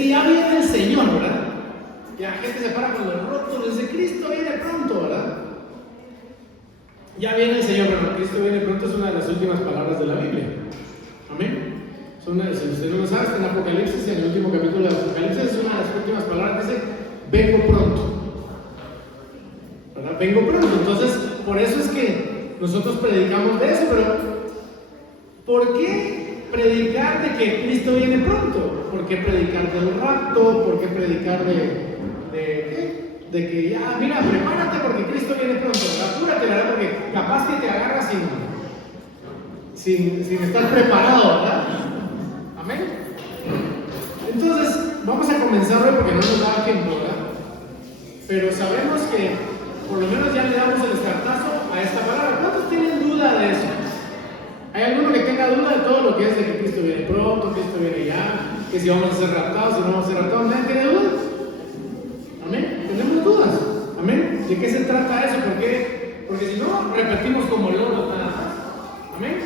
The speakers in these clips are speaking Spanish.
que ya viene el Señor, ¿verdad? Y la gente se para con los rótulos, dice, Cristo viene pronto, ¿verdad? Ya viene el Señor, pero Cristo viene pronto es una de las últimas palabras de la Biblia. Amén. Si usted no lo sabe, está en Apocalipsis, en el último capítulo de Apocalipsis, es una de las últimas palabras, dice, vengo pronto. ¿Verdad? Vengo pronto. Entonces, por eso es que nosotros predicamos de eso, pero ¿por qué predicar de que Cristo viene pronto? ¿Por qué predicar del rapto? ¿Por qué predicar de que ya, mira, prepárate porque Cristo viene pronto? Apúrate, ¿verdad? Porque capaz que te agarras sin estar preparado, ¿verdad? Amén. Entonces, vamos a comenzar hoy porque no nos da tiempo, ¿verdad? Pero sabemos que por lo menos ya le damos el estartazo a esta palabra. ¿Cuántos tienen duda de eso? ¿Hay alguno que tenga duda de todo lo que es de que Cristo viene pronto, Cristo viene ya, que si vamos a ser raptados, si no vamos a ser raptados? ¿Nadie tiene dudas? Amén. Tenemos dudas. Amén. ¿De qué se trata eso? Porque si no, repetimos como loros nada más. Amén.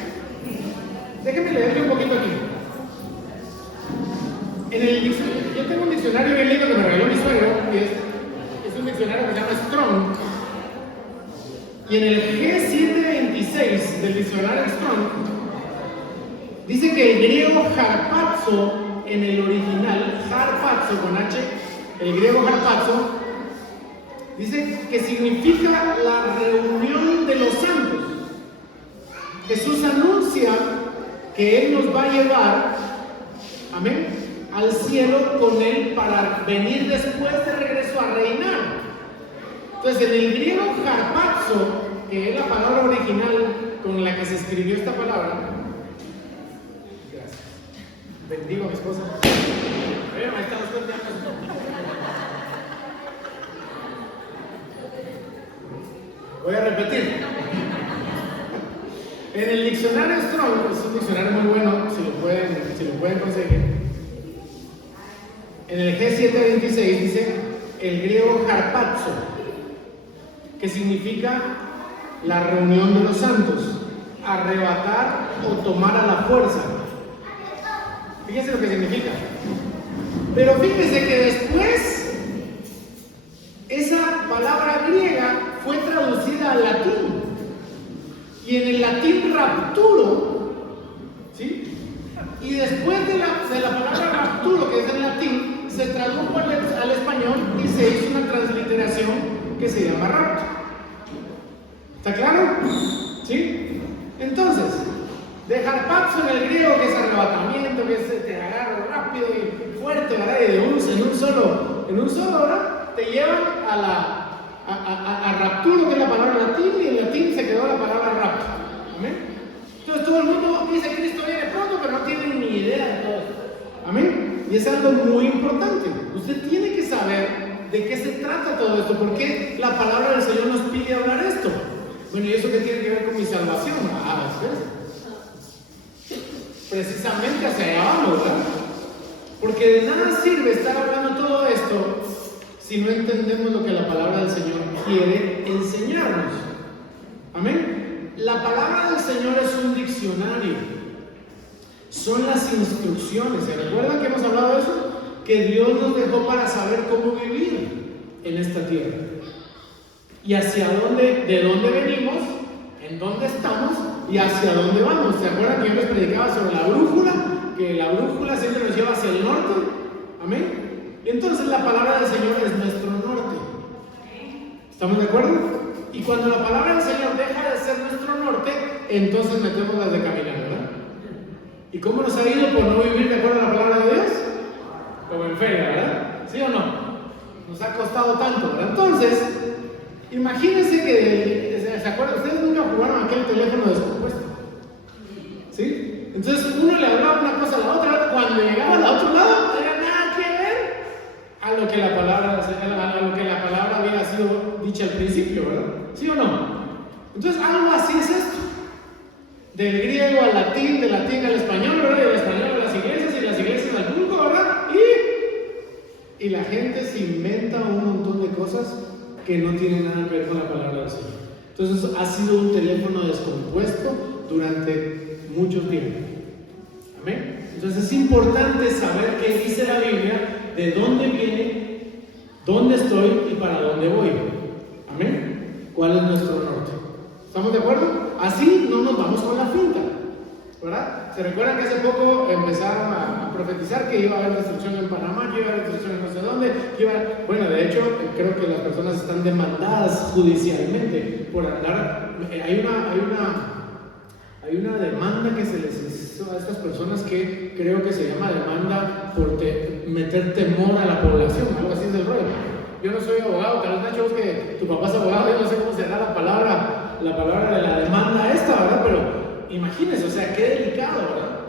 Déjenme leerle un poquito aquí. Yo tengo un diccionario bien lindo que me regaló mi suegro, que es un diccionario que se llama Strong. Y en el G726 del diccionario Strong dice que el griego harpazo en el original, harpazo con H, el griego harpazo, dice que significa la reunión de los santos. Jesús anuncia que Él nos va a llevar, amén, al cielo con Él para venir después de regreso a reinar. Entonces, en el griego harpazo, que es la palabra original con la que se escribió esta palabra, gracias, bendigo a mi esposa. Ahí están los cuentos. Voy a repetir. En el diccionario Strong, es un diccionario muy bueno, si lo pueden conseguir. En el G726 dice el griego harpazo, que significa la reunión de los santos, arrebatar o tomar a la fuerza. Fíjense lo que significa. Pero fíjense que después esa palabra griega fue traducida al latín. Y en el latín rapturo, ¿sí? Y después de la palabra rapturo, que es en latín, se tradujo al español y se hizo una transliteración que se llama rapto. ¿Está claro? ¿Sí? Entonces, de harpazo en el griego, que es arrebatamiento, que es te agarro rápido y fuerte, ¿verdad? Y en un solo, ¿verdad? Te llevan a rapturo, que es la palabra latín, y en latín se quedó la palabra rapto. ¿Amén? Entonces todo el mundo dice que Cristo viene pronto, pero no tienen ni idea de todo esto. ¿Amén? Y es algo muy importante. Usted tiene que saber de qué se trata todo esto, porque la palabra del Señor nos pide hablar esto. Bueno, ¿y eso qué tiene que ver con mi salvación? Precisamente hacia allá vamos, ¿verdad? Porque de nada sirve estar hablando todo esto si no entendemos lo que la palabra del Señor quiere enseñarnos. Amén. La palabra del Señor es un diccionario. Son las instrucciones. ¿Se recuerdan que hemos hablado de eso? Que Dios nos dejó para saber cómo vivir en esta tierra. Y hacia dónde, de dónde venimos, en dónde estamos y hacia dónde vamos. ¿Se acuerdan que yo les predicaba sobre la brújula? Que la brújula siempre nos lleva hacia el norte. Amén. Y entonces la palabra del Señor es nuestro norte. ¿Estamos de acuerdo? Y cuando la palabra del Señor deja de ser nuestro norte, entonces metemos las de caminar, ¿verdad? ¿Y cómo nos ha ido por no vivir de acuerdo a la palabra de Dios? Como en feria, ¿verdad? ¿Sí o no? Nos ha costado tanto, ¿verdad? Entonces, imagínense que, ¿se acuerdan? Ustedes nunca jugaron aquel teléfono descompuesto, ¿sí? Entonces uno le hablaba una cosa a la otra, cuando llegaba al otro lado, no tenía nada que ver a lo que la palabra había sido dicha al principio, ¿verdad? ¿Sí o no? Entonces algo así es esto. Del griego al latín, del latín al español, ¿verdad? Y del español a las iglesias, y las iglesias al público, ¿verdad? Y la gente se inventa un montón de cosas que no tienen nada que ver con la palabra del Señor. Entonces ha sido un teléfono descompuesto durante mucho tiempo. Amén. Entonces es importante saber qué dice la Biblia de dónde viene, dónde estoy y para dónde voy. Amén. ¿Cuál es nuestro norte? ¿Estamos de acuerdo? Así no nos vamos con la finta, ¿verdad? ¿Se recuerdan que hace poco empezaron a profetizar que iba a haber destrucción en Panamá, que iba a haber destrucción en no sé dónde, bueno, de hecho, creo que las personas están demandadas judicialmente por andar, hay una demanda que se les hizo a estas personas que creo que se llama demanda por meter temor a la población, algo así es el rollo. Yo no soy abogado, tal vez Nacho, es que tu papá es abogado, yo no sé cómo será la palabra de la demanda esta, ¿verdad? Pero imagínense, o sea, qué delicado, ¿verdad?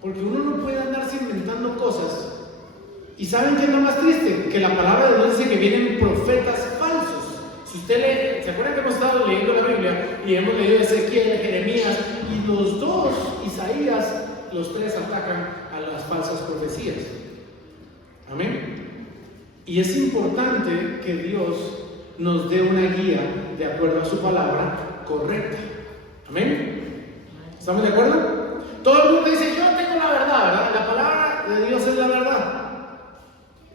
Porque uno no puede andarse inventando cosas. ¿Y saben qué es lo más triste? Que la palabra de Dios dice que vienen profetas falsos. Si usted lee, ¿se acuerdan que hemos estado leyendo la Biblia y hemos leído Ezequiel, Jeremías, y los dos, Isaías, los tres atacan a las falsas profecías? Amén. Y es importante que Dios nos dé una guía de acuerdo a su palabra correcta. Amén. ¿Estamos de acuerdo? Todo el mundo dice, yo tengo la verdad, ¿verdad? La palabra de Dios es la verdad.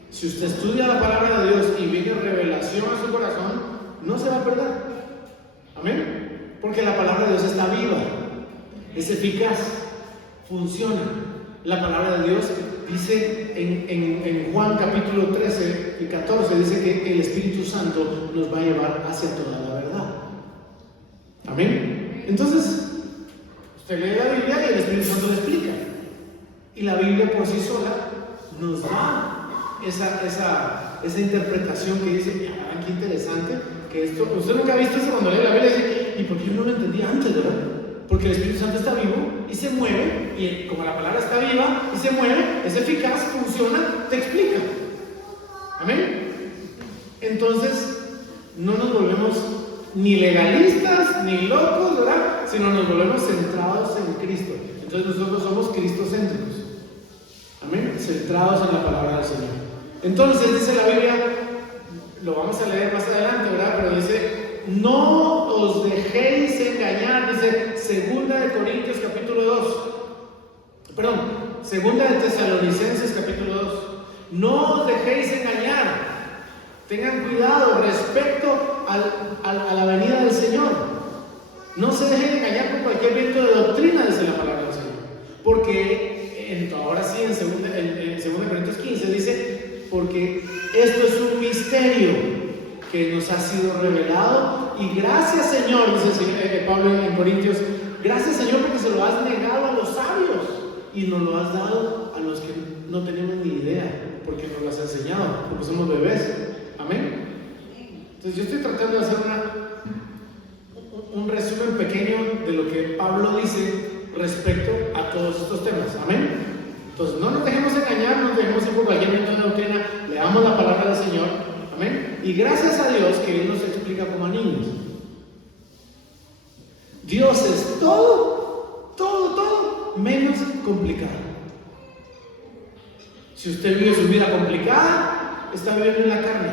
Si usted estudia la palabra de Dios y viene revelación a su corazón, no se va a perder. Amén. Porque la palabra de Dios está viva, es eficaz, funciona. La palabra de Dios dice en Juan capítulo 13 y 14, dice que el Espíritu Santo nos va a llevar hacia toda la verdad. Amén. Entonces, usted lee la Biblia y el Espíritu Santo le explica. Y la Biblia por sí sola nos da esa interpretación que dice, ah, qué interesante, que esto, usted nunca ha visto eso cuando lee la Biblia y dice, ¿y por qué yo no lo entendí antes, verdad? Porque el Espíritu Santo está vivo y se mueve, y como la palabra está viva y se mueve, es eficaz, funciona, te explica. Amén. Entonces, no nos volvemos ni legalistas ni locos, ¿verdad? Sino nos volvemos centrados en Cristo. Entonces nosotros somos cristocéntricos. Amén. Centrados en la palabra del Señor. Entonces dice la Biblia, lo vamos a leer más adelante, ¿verdad? Pero dice, no os dejéis engañar, dice 2 de Corintios capítulo 2. Perdón, 2 de Tesalonicenses capítulo 2. No os dejéis engañar. Tengan cuidado respecto a la venida del Señor. No se dejen engañar por cualquier viento de doctrina, dice la palabra del Señor. Porque ahora sí, en 2 Corintios 15 dice, porque esto es un misterio que nos ha sido revelado, y gracias, Señor, dice Pablo en Corintios, gracias, Señor, porque se lo has negado a los sabios y nos lo has dado a los que no tenemos ni idea, porque nos lo has enseñado, porque somos bebés. Amén. Entonces yo estoy tratando de hacer un resumen pequeño de lo que Pablo dice respecto a todos estos temas. Amén. Entonces no nos dejemos engañar, no nos dejemos ir por cualquier viento de doctrina, leamos la palabra del Señor. Amén. Y gracias a Dios que Él nos explica como a niños. Dios es todo menos complicado. Si usted vive su vida complicada, está viviendo en la carne.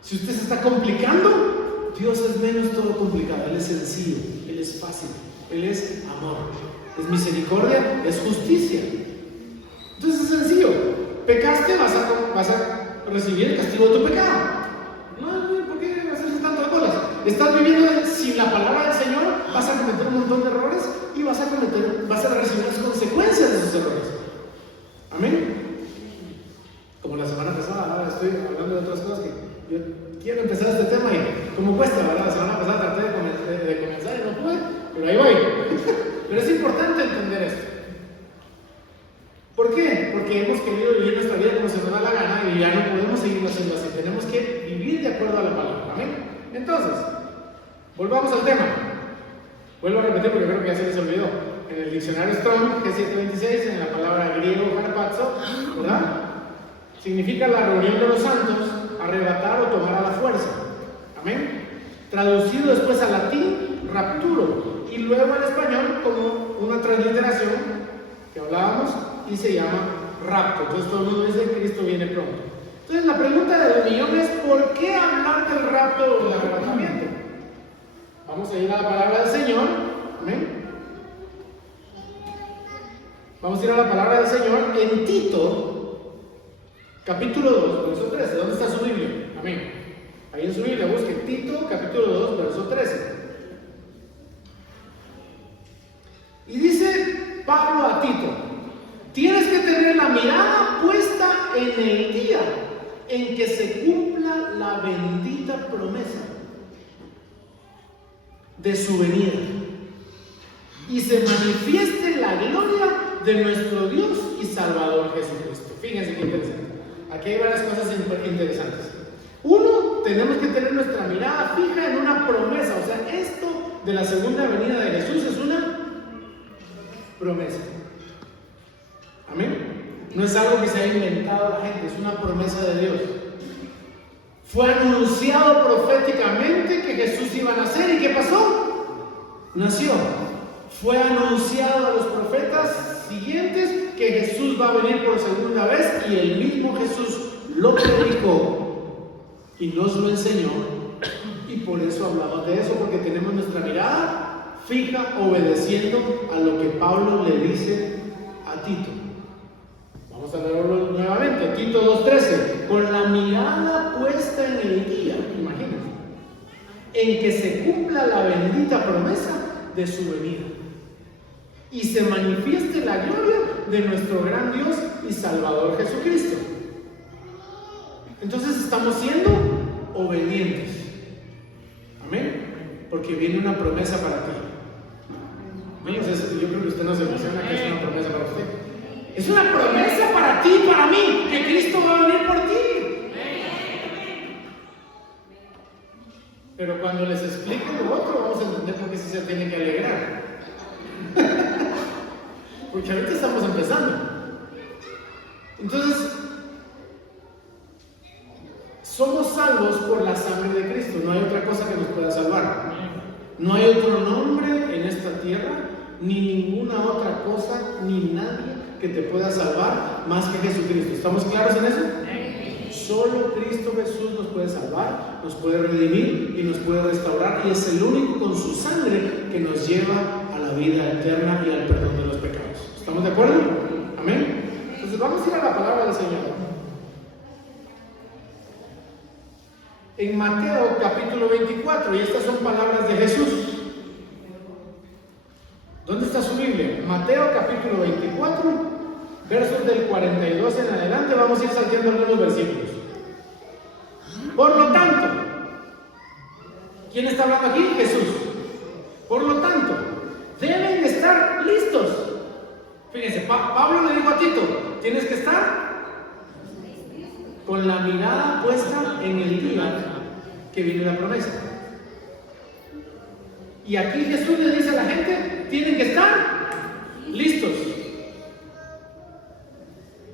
Si usted se está complicando, Dios es menos todo complicado. Él es sencillo, Él es fácil, Él es amor, es misericordia, es justicia. Entonces es sencillo. Pecaste, vas a recibir el castigo de tu pecado. No, ¿por qué hacerse tantas bolas? Estás viviendo sin la palabra del Señor, vas a cometer un montón de errores y vas a recibir las consecuencias de esos errores. Amén. Como la semana pasada, ahora estoy hablando de otras cosas que yo quiero empezar este tema y como cuesta, ¿verdad? La semana pasada traté de comenzar y no pude, pero ahí voy. Pero es importante entender esto. ¿Por qué? Porque hemos querido vivir nuestra vida como se nos da la gana y ya no podemos seguirlo haciendo así. Tenemos que vivir de acuerdo a la palabra. Amén. Entonces, volvamos al tema. Vuelvo a repetir porque creo que ya se les olvidó. En el diccionario Strong, G726, en la palabra griego harpazo, ¿verdad? Significa la reunión de los santos, arrebatar o tomar a la fuerza. Amén. Traducido después al latín, rapturo. Y luego al español como una transliteración que hablábamos y se llama rapto. Entonces todo el mundo dice que Cristo viene pronto. Entonces la pregunta del millón es, ¿por qué hablar del rapto o del arrebatamiento? Vamos a ir a la palabra del Señor. Amén. Vamos a ir a la palabra del Señor en Tito, capítulo 2, verso 13. ¿Dónde está su Biblia? Amén. Ahí en su Biblia busque Tito, capítulo 2, verso 13. Y dice Pablo a Tito: tienes que tener la mirada puesta en el día en que se cumpla la bendita promesa de su venida y se manifieste la gloria de nuestro Dios y Salvador Jesucristo. Fíjense qué interesante. Aquí hay varias cosas interesantes. Uno, tenemos que tener nuestra mirada fija en una promesa. O sea, esto de la segunda venida de Jesús es una promesa. Amén. No es algo que se haya inventado la gente, es una promesa de Dios. Fue anunciado proféticamente que Jesús iba a nacer. ¿Y qué pasó? Nació. Fue anunciado a los profetas siguientes que Jesús va a venir por segunda vez, y el mismo Jesús lo predicó y nos lo enseñó, y por eso hablamos de eso, porque tenemos nuestra mirada fija obedeciendo a lo que Pablo le dice a Tito. Vamos a leerlo nuevamente, Tito 2:13, con la mirada puesta en el día, imagínense, en que se cumpla la bendita promesa de su venida y se manifieste la gloria de nuestro gran Dios y Salvador Jesucristo. Entonces estamos siendo obedientes. Amén. Porque viene una promesa para ti. Yo creo que usted no se emociona que es una promesa para usted. Es una promesa para ti y para mí, que Cristo va a venir por ti. Pero cuando les explique lo otro, vamos a entender por qué sí se tiene que alegrar. Porque ahorita estamos empezando. Entonces, somos salvos por la sangre de Cristo. No hay otra cosa que nos pueda salvar. No hay otro nombre en esta tierra, ni ninguna otra cosa, ni nadie que te pueda salvar más que Jesucristo. ¿Estamos claros en eso? Solo Cristo Jesús nos puede salvar, nos puede redimir y nos puede restaurar, y es el único con su sangre que nos lleva a la vida eterna y al perdón de los pecados. ¿Estamos de acuerdo? Amén. Entonces vamos a ir a la palabra del Señor. En Mateo capítulo 24, y estas son palabras de Jesús. ¿Dónde está su Biblia? Mateo capítulo 24, versos del 42 en adelante. Vamos a ir salteando algunos versículos. Por lo tanto, ¿quién está hablando aquí? Jesús. Por lo tanto, deben estar listos. Fíjense, Pablo le dijo a Tito: tienes que estar con la mirada puesta en el día que viene la promesa. Y aquí Jesús le dice a la gente: tienen que estar listos,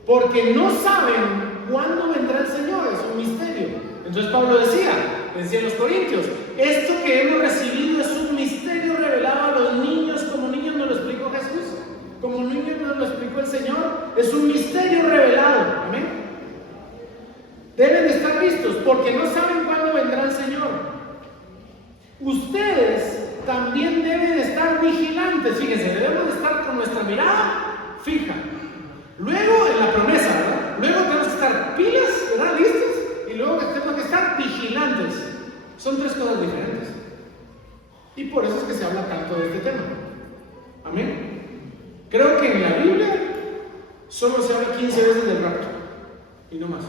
porque no saben cuándo vendrá el Señor. Es un misterio. Entonces Pablo decía a los corintios: esto que hemos recibido es un misterio revelado a los niños, como niños nos lo explicó Jesús, como niños nos lo explicó el Señor. Es un misterio revelado. Amén. Deben de estar listos, porque no saben cuándo vendrá el Señor. Ustedes también deben de estar vigilantes. Fíjense, debemos de estar con nuestra mirada fija. Luego en la promesa, ¿verdad? Luego tenemos que estar pilas, ¿verdad? Listos. Y luego tenemos que estar vigilantes. Son tres cosas diferentes. Y por eso es que se habla tanto de este tema. Amén. Creo que en la Biblia solo se habla 15 veces del rapto. Y no más.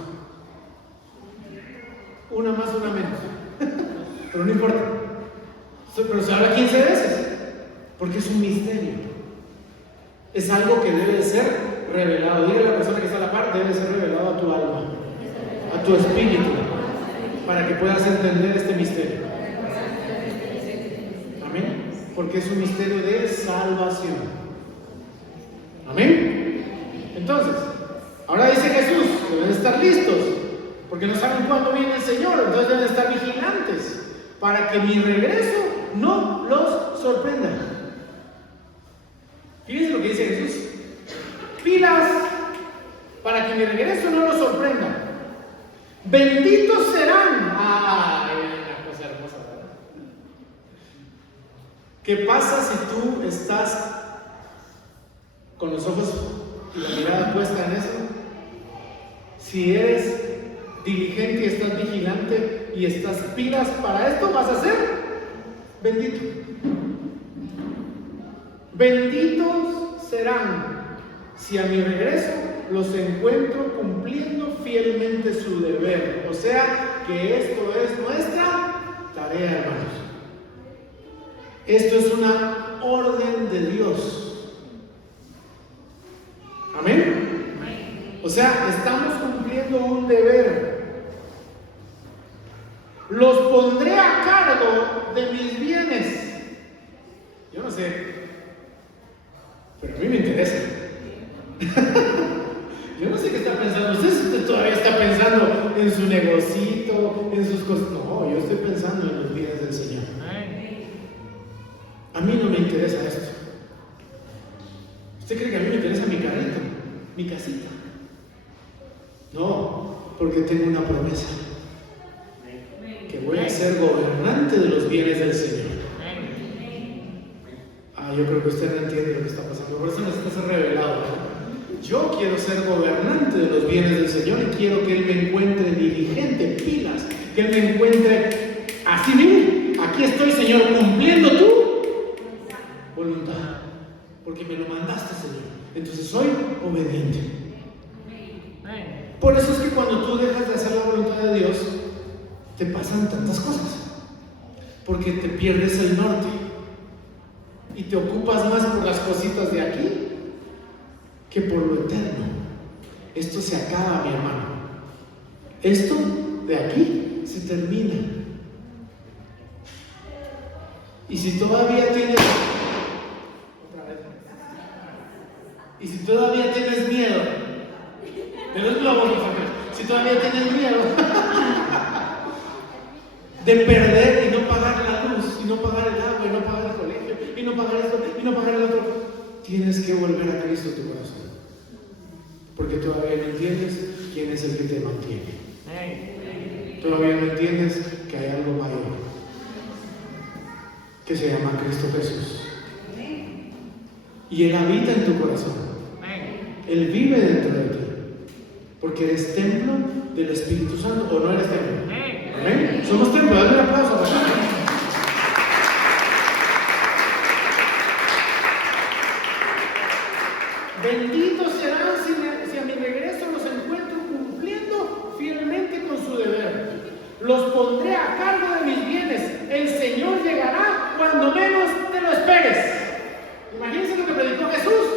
Una más, una menos. Pero no importa. Pero se habla 15 veces. Porque es un misterio. Es algo que debe de ser revelado. Dile a la persona que está a la par: debe ser revelado a tu alma, a tu espíritu, para que puedas entender este misterio. Amén. Porque es un misterio de salvación. Amén. Entonces, ahora dice Jesús: deben estar listos, porque no saben cuándo viene el Señor. Entonces deben estar vigilantes, para que mi regreso no los sorprenda. Fíjense lo que dice Jesús: pilas, para que mi regreso no los sorprenda. Benditos serán. Ay, una cosa hermosa, ¿verdad? ¿Qué pasa si tú estás con los ojos y la mirada puesta en eso? Si eres diligente y estás vigilante y estás pilas para esto, vas a ser bendito. Benditos serán si a mi regreso los encuentro cumpliendo fielmente su deber. O sea, que esto es nuestra tarea, hermanos. Esto es una orden de Dios. Amén. O sea, estamos cumpliendo un deber. Los pondré a cargo de mis bienes. Yo no sé, pero a mí me interesa. Yo no sé qué está pensando. Usted todavía está pensando en su negocito, en sus cosas. No, yo estoy pensando en los bienes del Señor. A mí no me interesa esto. ¿Usted cree que a mí me interesa mi carrito, mi casita? No, porque tengo una promesa. Que voy a ser gobernante de los bienes del Señor. Yo creo que usted no entiende lo que está pasando. Por eso necesita ser revelado, ¿no? Yo quiero ser gobernante de los bienes del Señor y quiero que Él me encuentre diligente, pilas, que Él me encuentre así mismo. Aquí estoy, Señor, cumpliendo tu voluntad, porque me lo mandaste, Señor. Entonces soy obediente. Por eso es que cuando tú dejas de hacer la voluntad de Dios, te pasan tantas cosas, porque te pierdes el norte y te ocupas más por las cositas de aquí que por lo eterno. Esto se acaba, mi hermano. Esto de aquí se termina. Y si todavía tienes miedo de los globos, si todavía tienes miedo de perder y no pagar la luz, y no pagar el agua, y no pagar el colegio, y no pagar esto, y no pagar el otro, tienes que volver a Cristo tu corazón, porque todavía no entiendes quién es el que te mantiene. Todavía no entiendes que hay algo mayor, que se llama Cristo Jesús, y Él habita en tu corazón. Él vive dentro de ti, porque eres templo del Espíritu Santo. ¿O no eres templo? ¿Amén? Somos templo. Dale un aplauso. Benditos serán si a mi regreso los encuentro cumpliendo fielmente con su deber. Los pondré a cargo de mis bienes. El Señor llegará cuando menos te lo esperes. Imagínense lo que predicó Jesús.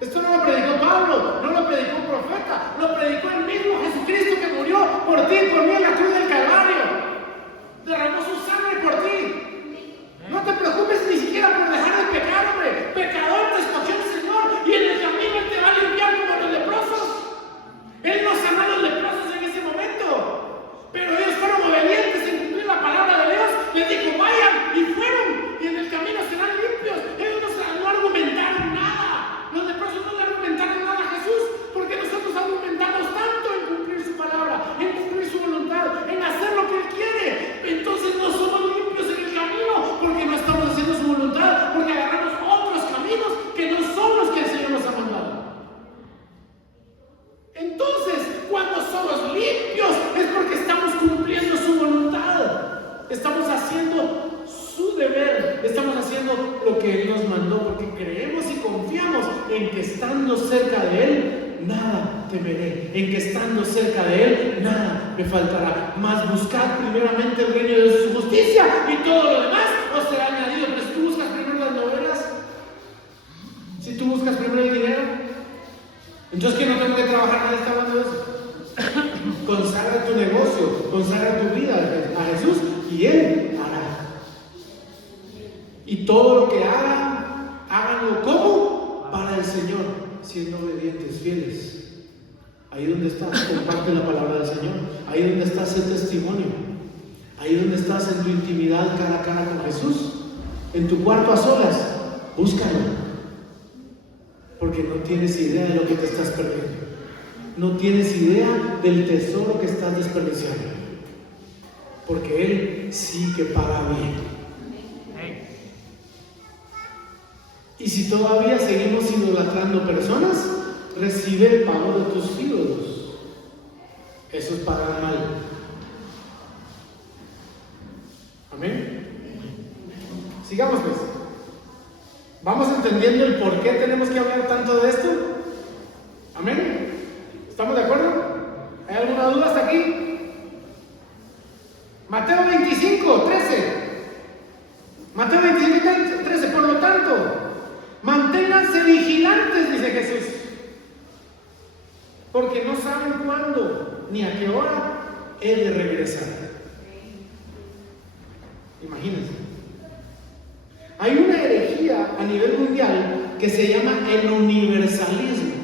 Esto no lo predicó Pablo, no lo predicó un profeta, lo predicó el mismo Jesucristo que murió por ti y por mí en la cruz del Calvario. Derramó su sangre por ti. No te preocupes ni siquiera por dejar de pecar, hombre. Pecador te escogió el Señor y en el camino Él te va a limpiar como los leprosos. Él no sanó a los leprosos en ese momento, pero ellos fueron obedientes en cumplir la palabra de Dios. Les dijo, vayan, y fueron, y en el camino serán limpios. Ellos no argumentaron nada. Los leprosos no le argumentaron nada a Jesús, porque nosotros argumentamos tanto en cumplir su palabra, en cumplir su voluntad, en hacer lo que Él quiere. Entonces no somos limpios en el camino, porque no estamos haciendo su voluntad, porque agarramos otros caminos que no son los que el Señor nos ha mandado. Entonces, cuando somos limpios, es porque estamos cumpliendo su voluntad. Estamos haciendo su deber, estamos haciendo lo que Él nos mandó, porque creemos y confiamos en que estando cerca de Él, nada temeré, en que estando cerca de Él, nada me faltará. Mas buscad primeramente el reino de su justicia, y todo lo demás os será añadido. Pero si tú buscas primero las novelas, si tú buscas primero el dinero, entonces que no tengo que trabajar. Nadie está hablando de eso. Consagra tu negocio, consagra tu vida a Jesús, y Él hará. Y todo lo que hagan, háganlo como para el Señor, siendo obedientes, fieles. Ahí donde estás, comparte la palabra del Señor. Ahí donde estás, el testimonio. Ahí donde estás en tu intimidad cara a cara con Jesús, en tu cuarto a solas, búscalo, porque no tienes idea de lo que te estás perdiendo. No tienes idea del tesoro que estás desperdiciando, porque Él sí que paga bien. Y si todavía seguimos idolatrando personas, recibe el pago de tus ídolos. Eso es pagar mal. Amén. Sigamos pues. ¿Vamos entendiendo el por qué tenemos que hablar tanto de esto? Amén. ¿Estamos de acuerdo? ¿Hay alguna duda hasta aquí? Mateo 25, 13. Mateo 25, 13. Por lo tanto, manténganse vigilantes, dice Jesús, porque no saben cuándo ni a qué hora he de regresar. Imagínense. Hay una herejía a nivel mundial que se llama el universalismo.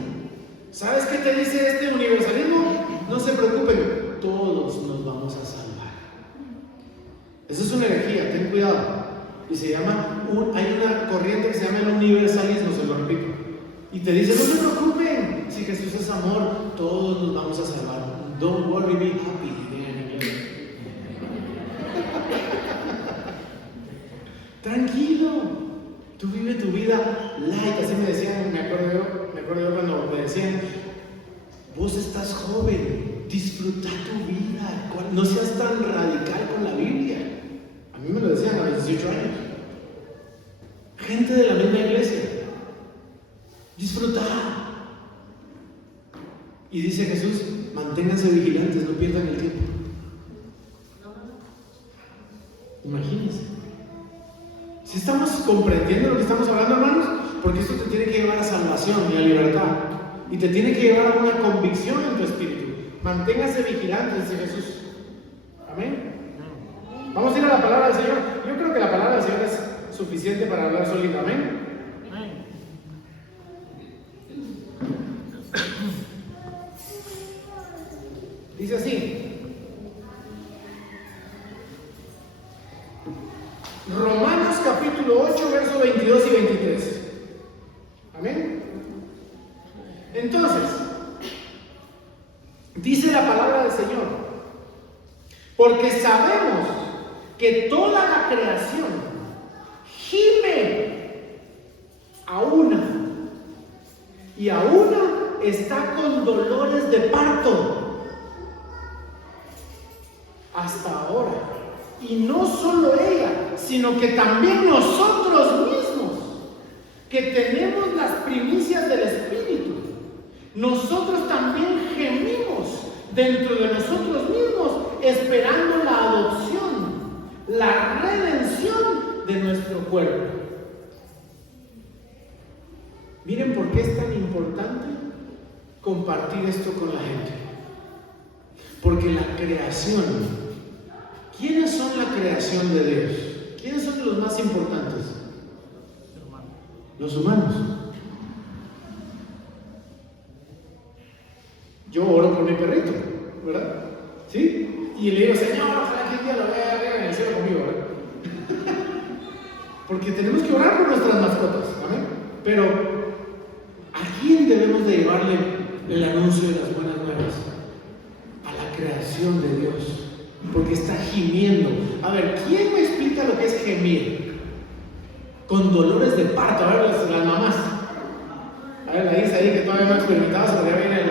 ¿Sabes qué te dice este universalismo? No se preocupen, todos nos vamos a salvar. Eso es una herejía, ten cuidado. Y se llama, hay una corriente que se llama el universalismo, se lo repito. Y te dice, no se preocupen, si Jesús es amor, todos nos vamos a salvar. Don't worry, be happy. Tranquilo, tú vive tu vida light. Así me decían, me acuerdo yo cuando me decían, vos estás joven, disfruta tu vida, no seas tan radical con la Biblia. A mí me lo decían a los 18 años. Gente de la misma iglesia, disfruta. Y dice Jesús, manténganse vigilantes, no pierdan el tiempo. Imagínense. Si estamos comprendiendo lo que estamos hablando, hermanos, porque esto te tiene que llevar a salvación y a libertad, y te tiene que llevar a una convicción en tu espíritu. Manténgase vigilante, dice Jesús. Amén. Vamos a ir a la palabra del Señor. Yo creo que la palabra del Señor es suficiente para hablar solita. Amén. Dice así. Romanos capítulo 8, versos 22 y 23. Amén. Entonces, dice la palabra del Señor, porque sabemos que toda la creación gime a una y a una está con dolores de parto hasta ahora. Y no solo ella, sino que también nosotros mismos, que tenemos las primicias del Espíritu, nosotros también gemimos dentro de nosotros mismos, esperando la adopción, la redención de nuestro cuerpo. Miren por qué es tan importante compartir esto con la gente. Porque la creación, ¿quiénes son la creación de Dios? ¿Quiénes son los más importantes? Los humanos. Yo oro por mi perrito, ¿verdad? ¿Sí? Y le digo, Señor, ojalá que un día lo vea arriba en el cielo conmigo, ¿verdad? Porque tenemos que orar por nuestras mascotas, ¿amén? Pero, ¿a quién debemos de llevarle el anuncio de las buenas nuevas? A la creación de Dios. Porque está gimiendo. A ver, ¿quién me explica lo que es gemir? Con dolores de parto. A ver, las mamás. A ver, la dice ahí que todavía no ha experimentado, sobre ahí viene el...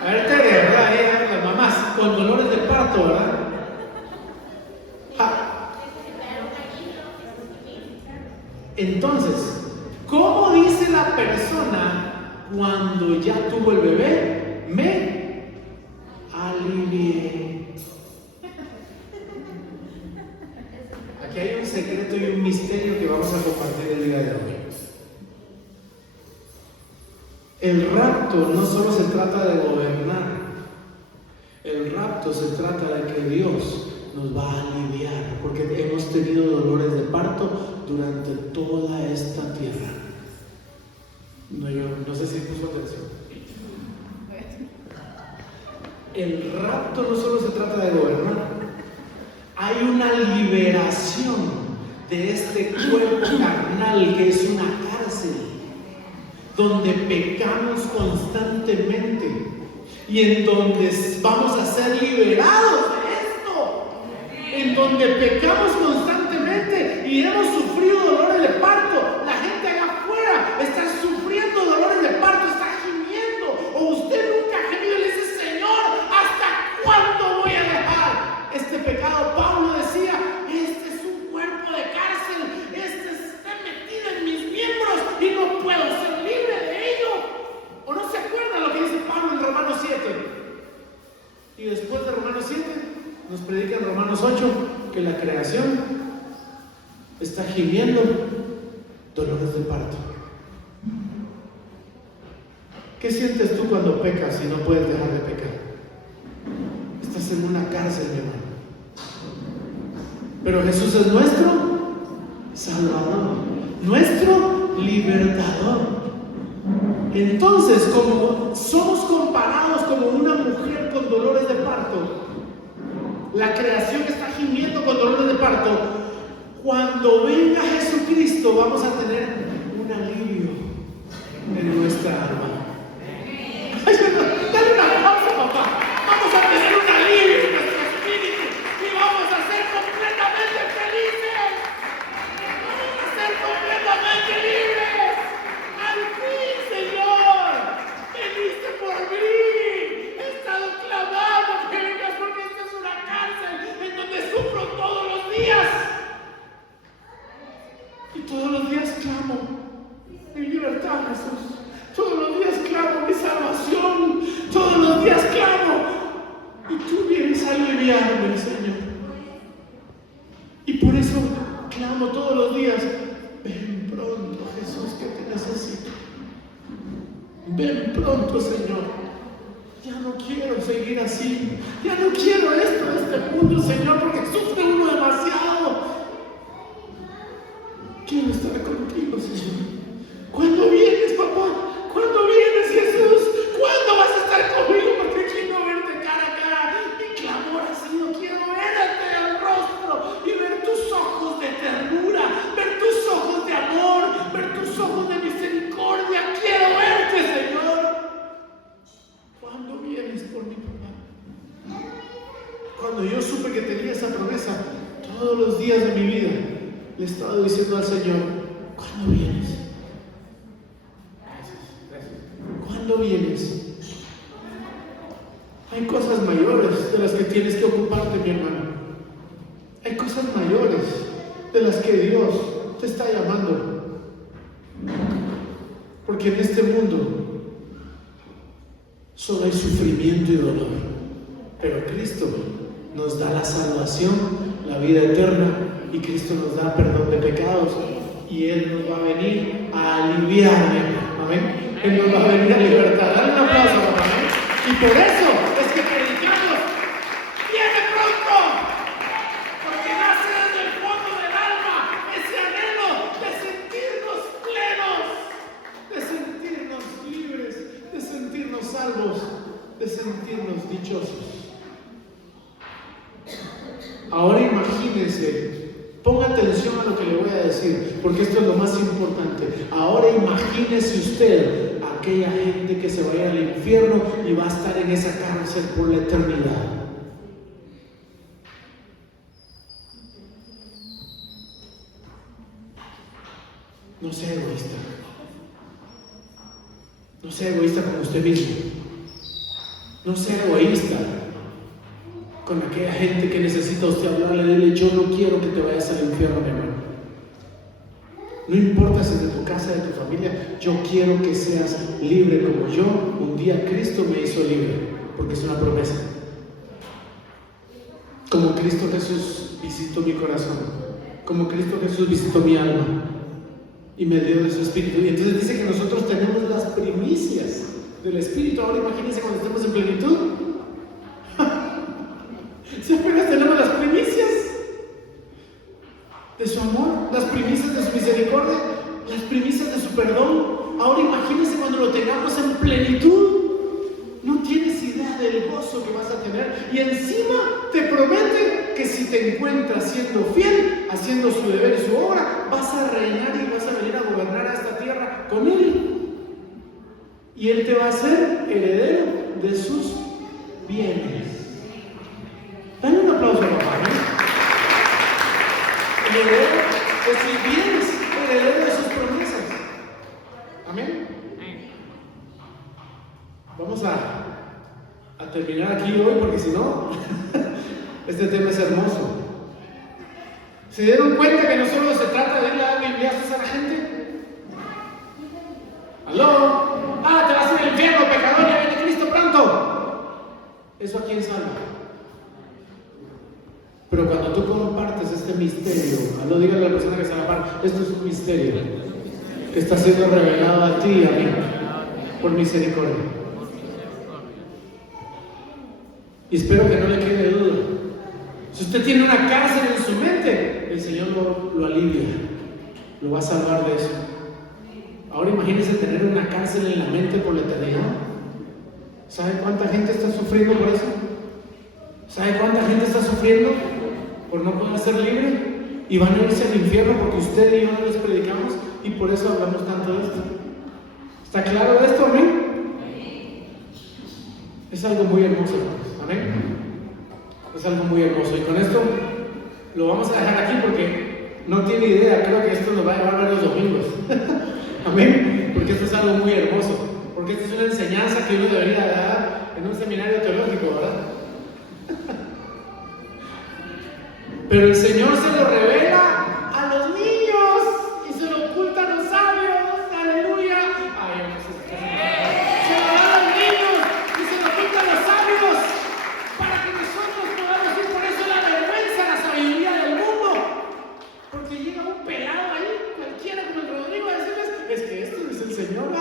A ver, Tere, ¿verdad? Ahí, las mamás, con dolores de parto, ¿verdad? Ja. Entonces, ¿cómo dice la persona cuando ya tuvo el bebé? Me alivié. Aquí hay un secreto y un misterio que vamos a compartir el día de hoy. El rapto no solo se trata de gobernar, el rapto se trata de que Dios nos va a aliviar, porque hemos tenido dolores de parto durante toda esta tierra. No sé si puso atención. El rapto no solo se trata de gobernar, hay una liberación de este cuerpo carnal que es una cárcel, donde pecamos constantemente y en donde vamos a ser liberados de esto, en donde pecamos constantemente y hemos sufrido dolores de parto. La gente allá afuera está sufriendo dolores de parto, está gimiendo, o usted nunca ha gemido y le dice, Señor, ¿hasta cuándo Romanos 8, que la creación está gimiendo dolores de parto. ¿Qué sientes tú cuando pecas y no puedes dejar de pecar? Estás en una cárcel, mi hermano. Pero Jesús es nuestro Salvador, nuestro libertador. Entonces, como somos comparados como una mujer con dolores de parto, la creación está gimiendo con dolores de parto. Cuando venga Jesucristo, vamos a tener un alivio en nuestra alma. Dale una pausa, papá. Vamos a tener un alivio en nuestro espíritu y vamos a ser completamente felices. Vamos a ser completamente libres. Al fin, Señor, veniste por mí. He estado clamando que vengas porque esta es una cárcel en donde sufro todos los días. Y todos los días clamo mi libertad, Jesús. Todos los días clamo mi salvación. Todos los días clamo. Y tú vienes a aliviarme, Señor. Y por eso clamo todos los días. Ven pronto, Jesús, que te necesito. Ven pronto, Señor. Ya no quiero seguir así. Ya no quiero esto de este mundo, Señor, porque sufre uno demasiado. Quiero estar contigo, Señor. ¿Cuándo vienes, papá? ¿Cuándo vienes, Jesús? ¿Cuándo vas a estar conmigo? Porque quiero verte cara a cara. Mi clamor ha sido: quiero verte al rostro y ver tus ojos de ternura, ver tus ojos de amor, ver tus ojos de misericordia. Quiero verte, Señor. ¿Cuándo vienes por mi papá? Cuando yo supe que tenía esa promesa, todos los días de mi vida le estaba diciendo al Señor: ¿cuándo vienes? ¿Cuándo vienes? Hay cosas mayores de las que tienes que ocuparte, mi hermano. Hay cosas mayores de las que Dios te está llamando. Porque en este mundo solo hay sufrimiento y dolor. Pero Cristo nos da la salvación, la vida eterna, y Cristo nos da perdón de pecados. Y Él nos va a venir a aliviar, mi hermano. Amén. Él nos va a venir a libertar. Dale un aplauso, papá. Y por eso es que predicamos: viene pronto, porque nace desde el fondo del alma ese anhelo de sentirnos plenos, de sentirnos libres, de sentirnos salvos, de sentirnos dichosos. Ahora imagínense, ponga atención a lo que le voy a decir, porque esto es lo más importante. Ahora imagínese usted aquella gente que se va a ir al infierno y va a estar en esa cárcel por la eternidad. No sea egoísta. No sea egoísta con usted mismo. No sea egoísta con aquella gente que necesita usted hablarle. Dile: yo no quiero que te vayas al infierno, mi hermano. No importa si es de tu casa, de tu familia, yo quiero que seas libre como yo. Un día Cristo me hizo libre, porque es una promesa. Como Cristo Jesús visitó mi corazón, como Cristo Jesús visitó mi alma y me dio de su Espíritu. Y entonces dice que nosotros tenemos las primicias del Espíritu. Ahora imagínense cuando estemos en plenitud. Si apenas tenemos las primicias de su amor, las primicias de su misericordia, las primicias de su perdón. Ahora imagínense cuando lo tengamos en plenitud. No tienes idea del gozo que vas a tener. Y encima te promete que si te encuentras siendo fiel, haciendo su deber y su obra, vas a reinar y vas a venir a gobernar a esta tierra con Él. Y Él te va a hacer heredero de sus bienes. Dale un aplauso, papá. Heredero de sus bienes, heredero de sus promesas. Amén. Vamos a terminar aquí hoy, porque si no, este tema es hermoso. ¿Se dieron cuenta que no solo se trata de irle a dar bibliazos a la gente? ¿Aló? Ah, te vas a ir al infierno, pecador, ya viene Cristo pronto. ¿Eso a quién salva? Pero cuando tú compartes este misterio, lo diga a la persona que se la par, esto es un misterio que está siendo revelado a ti y a mí por misericordia. Y espero que no le quede duda. Si usted tiene una cárcel en su mente, el Señor lo alivia, lo va a salvar de eso. Ahora imagínese tener una cárcel en la mente por la eternidad. ¿Sabe cuánta gente está sufriendo por eso? ¿Sabe cuánta gente está sufriendo por no poder ser libre? Y van a irse al infierno porque usted y yo no les predicamos y por eso hablamos tanto de esto. ¿Está claro de esto, amén? Es algo muy hermoso, amén. Es algo muy hermoso. Y con esto lo vamos a dejar aquí porque no tiene idea. Creo que esto nos va a llevar varios domingos. Amén. Porque esto es algo muy hermoso. Porque esto es una enseñanza que uno debería dar en un seminario teológico, ¿verdad? Pero el Señor se lo revela a los niños y se lo oculta a los sabios. Aleluya. Ay, no sé si se lo da a los niños y se lo oculta a los sabios para que nosotros podamos ir. Por eso la vergüenza, la sabiduría del mundo. Porque llega un pelado ahí, cualquiera como el Rodrigo, a decirles: es que esto es el Señor.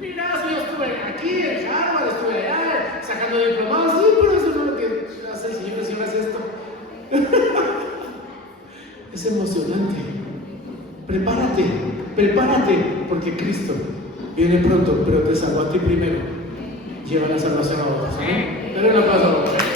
Mira, si yo estuve aquí en Harvard, estuve allá sacando diplomados. Sí, pero eso no es lo que hace el Señor. El Señor hace esto. Es emocionante. Prepárate, prepárate, porque Cristo viene pronto, pero te salvó a ti primero. Lleva la salvación a otros. Dale un aplauso.